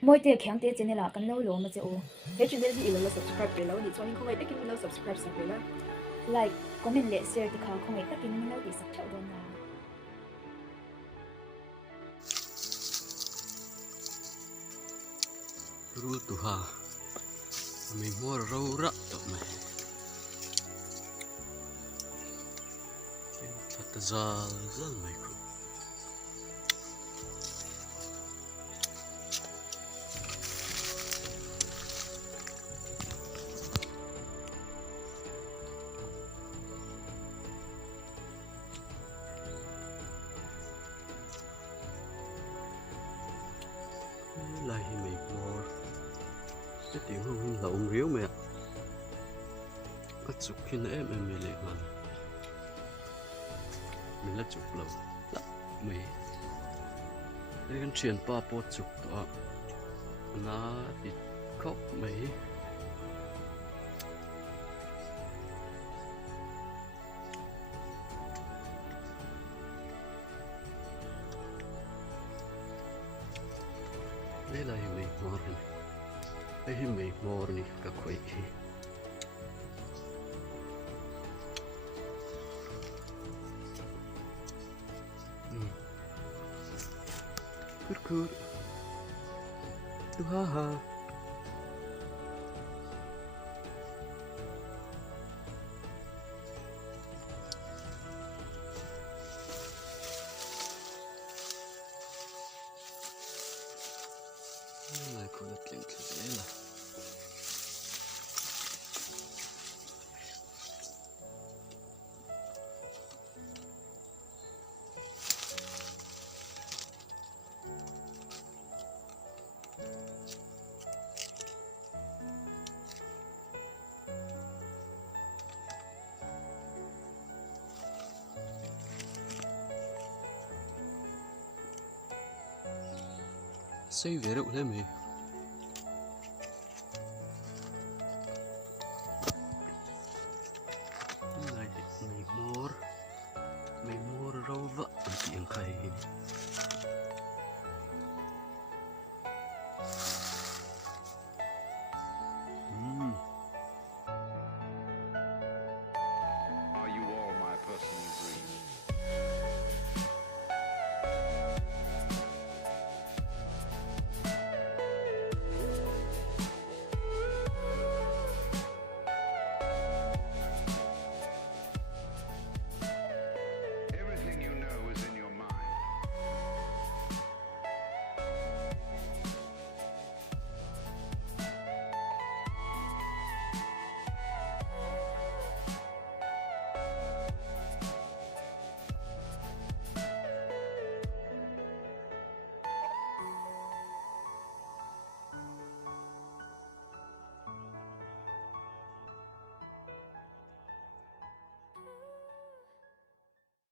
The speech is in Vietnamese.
mỗi tia kháng tia trên này là cần lâu lâu mà chịu thế chuyện đấy thì là subscribe để lâu thì cho nên không ai biết cái mình subscribe sao vậy like comment để share thì không ai biết cái mình lâu thì sắp chậu rồi nào ru tu ha mình mua rau rạ tụi mày thật ra rất mày cũng lại mày mua cái tiếng không là ông riếu mày bắt chụp khi nãy mình lại mà mình là chụp lâu lắm mày đây cái chuyện ba bộ chụp đó nó bị khóc mày đây là mày mò này đây mày mò này cả quậy good tu ha ha này còn là chuyện thế là xây về đâu thế mày